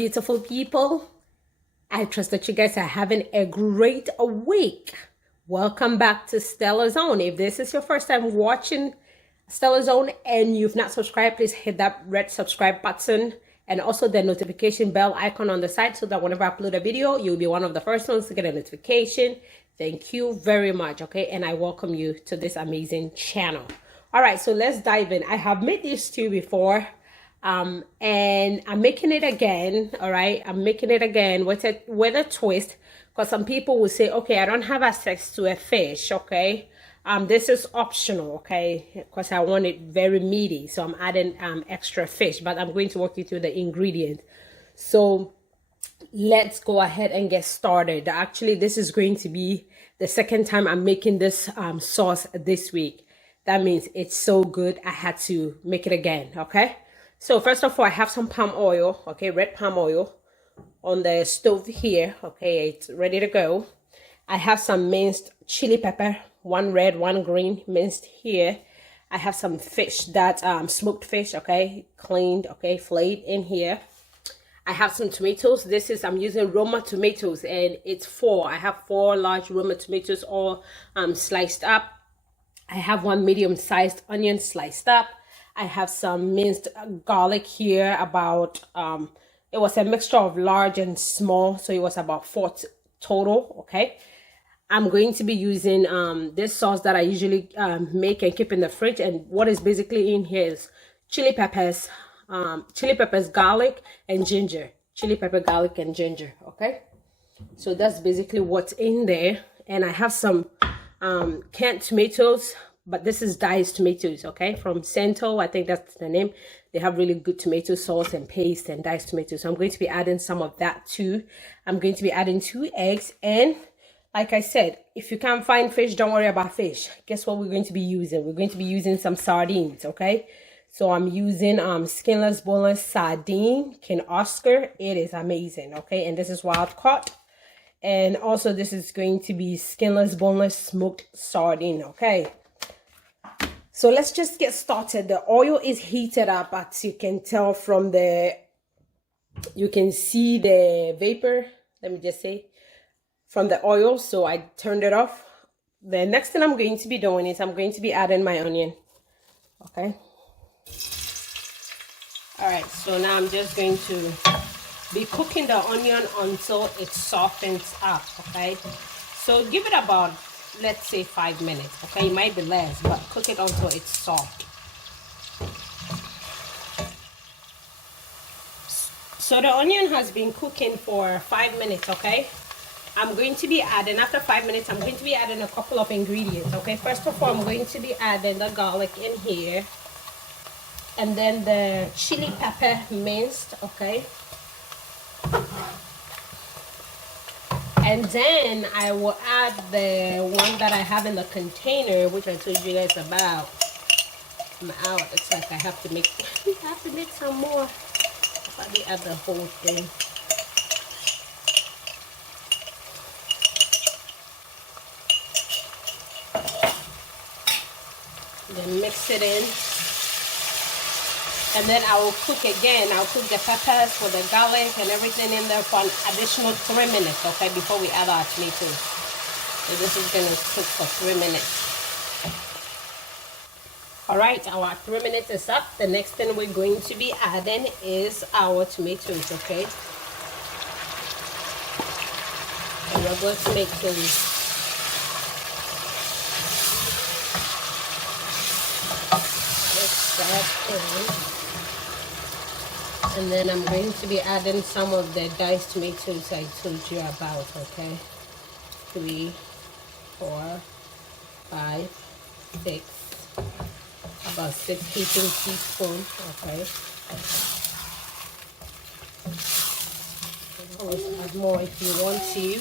beautiful people? I trust that you guys are having a great week. Welcome back to StellaZone. If this is your first time watching StellaZone and you've not subscribed, please hit that red subscribe button and also the notification bell icon on the side so that whenever I upload a video, you'll be one of the first ones to get a notification. Thank you very much, okay? And I welcome you to this amazing channel. All right, so let's dive in. I have made this stew before. And I'm making it again. All right, I'm making it again with a twist, because some people will say, okay, I don't have access to a fish. Okay, this is optional, okay, because I want it very meaty, so I'm adding extra fish, but I'm going to walk you through the ingredients. So let's go ahead and get started. Actually, this is going to be the second time I'm making this sauce this week. That means it's so good I had to make it again. Okay, so first of all, I have some palm oil, okay, red palm oil on the stove here. Okay, it's ready to go. I have some minced chili pepper, one red, one green, minced here. I have some fish, that smoked fish, okay, cleaned, okay, flayed in here. I have some tomatoes. I'm using Roma Tomatoes, and it's 4. I have 4 large Roma Tomatoes, all sliced up. I have 1 medium-sized onion sliced up. I have some minced garlic here, about it was a mixture of large and small, so it was about 4 total. Okay, I'm going to be using this sauce that I usually make and keep in the fridge, and what is basically in here is chili peppers, garlic and ginger. Chili pepper, garlic and ginger. Okay, so that's basically what's in there. And I have some canned tomatoes, but this is diced tomatoes, okay, from Cento, I think that's the name. They have really good tomato sauce and paste and diced tomatoes, so I'm going to be adding some of that too. I'm going to be adding 2 eggs, and like I said, if you can't find fish, don't worry about fish. Guess what we're going to be using? We're going to be using some sardines, okay? So I'm using skinless, boneless sardine, King Oscar. It is amazing, okay? And this is wild caught. And also this is going to be skinless, boneless, smoked sardine, okay? So let's just get started. The oil is heated up, as you can tell from you can see the vapor, let me just say, from the oil. So I turned it off. The next thing I'm going to be doing is I'm going to be adding my onion, okay? All right, so now I'm just going to be cooking the onion until it softens up, okay? So give it about, let's say, 5 minutes, okay? It might be less, but cook it until it's soft. So the onion has been cooking for 5 minutes, okay? I'm going to be adding, after 5 minutes, I'm going to be adding a couple of ingredients, okay? First of all, I'm going to be adding the garlic in here, and then the chili pepper minced, okay? And then I will add the one that I have in the container, which I told you guys about. I'm out. It's like I have to make some more. I'll probably add the whole thing. Then mix it in. And then I will cook again. I'll cook the peppers with the garlic and everything in there for an additional 3 minutes, okay, before we add our tomatoes. So this is going to cook for 3 minutes. All right, our 3 minutes is up. The next thing we're going to be adding is our tomatoes, okay? And we're going to make those. And then I'm going to be adding some of the diced tomatoes I told you about, okay? 3, 4, 5, 6, about 6 heaping teaspoons, okay? Always add more if you want to.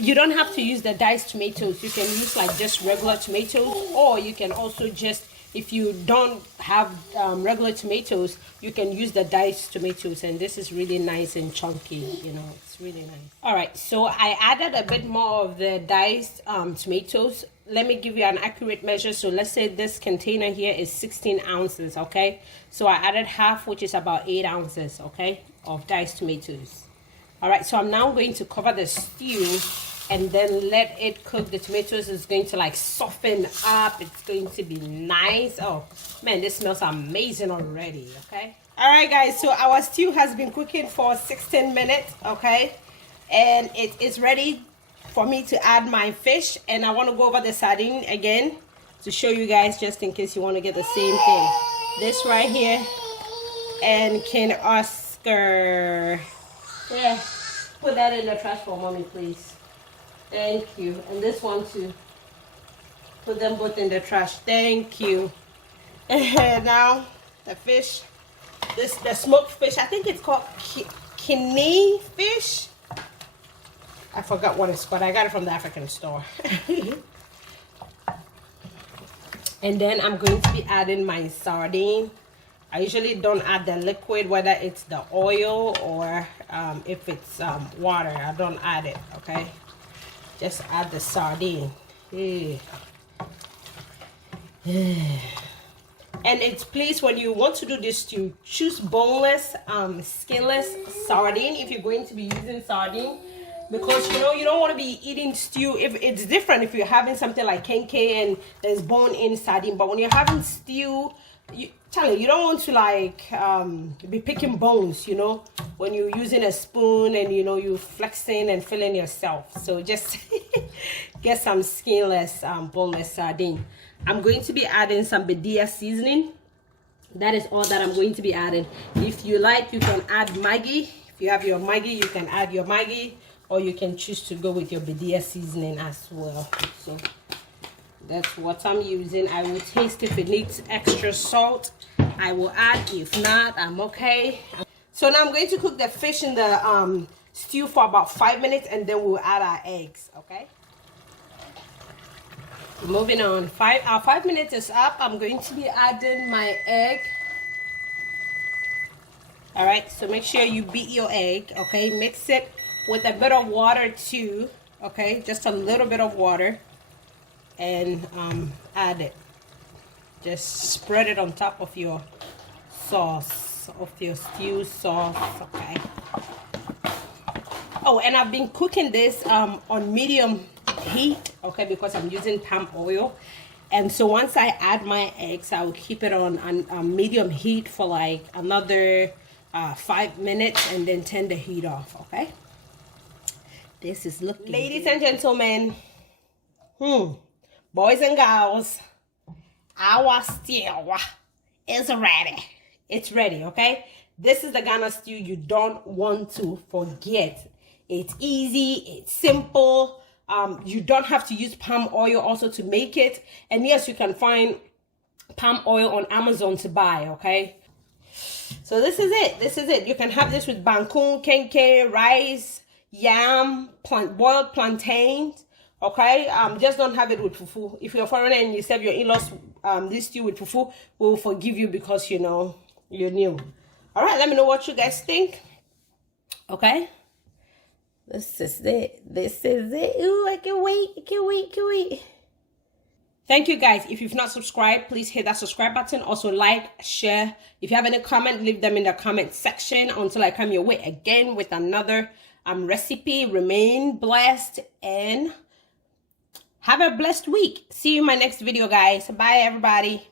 You don't have to use the diced tomatoes. You can use like just regular tomatoes, or you can also just, if you don't have regular tomatoes, you can use the diced tomatoes, and this is really nice and chunky, you know, it's really nice. All right, so I added a bit more of the diced tomatoes. Let me give you an accurate measure. So let's say this container here is 16 ounces, okay? So I added half, which is about 8 ounces, okay? of diced tomatoes. All right, so I'm now going to cover the stew and then let it cook. The tomatoes is going to like soften up. It's going to be nice. Oh man, this smells amazing already. Okay. All right, guys, so our stew has been cooking for 16 minutes. Okay, and it is ready for me to add my fish. And I want to go over the sardine again to show you guys, just in case you want to get the same thing. This right here, and Ken Oscar. Yeah, put that in the trash for mommy, please. Thank you. And this one too. Put them both in the trash. Thank you. And now the fish. The smoked fish. I think it's called kidney fish. I forgot what it's called. I got it from the African store. And then I'm going to be adding my sardine. I usually don't add the liquid, whether it's the oil or if it's water. I don't add it, okay? Just add the sardine. And it's, please, when you want to do this stew, choose boneless, skinless sardine if you're going to be using sardine, because you know you don't want to be eating stew. If it's different if you're having something like kenke and there's bone in sardine, but when you're having stew, you don't want to like be picking bones, you know, when you're using a spoon and you know you're flexing and filling yourself. So just get some skinless boneless sardine. I'm going to be adding some Badia seasoning. That is all that I'm going to be adding. If you like, you can add Maggi. If you have your Maggi, you can add your Maggi, or you can choose to go with your Badia seasoning as well. So that's what I'm using. I will taste if it needs extra salt. I will add. If not, I'm okay. So now I'm going to cook the fish in the stew for about 5 minutes, and then we'll add our eggs, okay? Moving on. Our 5 minutes is up. I'm going to be adding my egg. All right, so make sure you beat your egg, okay? Mix it with a bit of water too, okay? Just a little bit of water. And add it. Just spread it on top of your sauce, of your stew sauce, okay? Oh, and I've been cooking this on medium heat, okay, because I'm using palm oil. And so once I add my eggs, I will keep it on medium heat for like another 5 minutes, and then turn the heat off, okay? This is looking Ladies good. And gentlemen, boys and girls, our stew is ready. It's ready, okay? This is the Ghana stew you don't want to forget. It's easy, it's simple. You don't have to use palm oil also to make it. And yes, you can find palm oil on Amazon to buy, okay? So this is it. This is it. You can have this with bangkun, kenke, rice, yam, boiled plantains. Okay, just don't have it with fufu. If you're a foreigner and you serve your in-laws this stew with fufu, we'll forgive you because you know you're new. All right, let me know what you guys think. Okay, this is it. This is it. Ooh, I can wait. I can wait. Can wait. Thank you guys. If you've not subscribed, please hit that subscribe button. Also like, share. If you have any comment, leave them in the comment section until I come your way again with another recipe. Remain blessed and have a blessed week. See you in my next video, guys. Bye, everybody.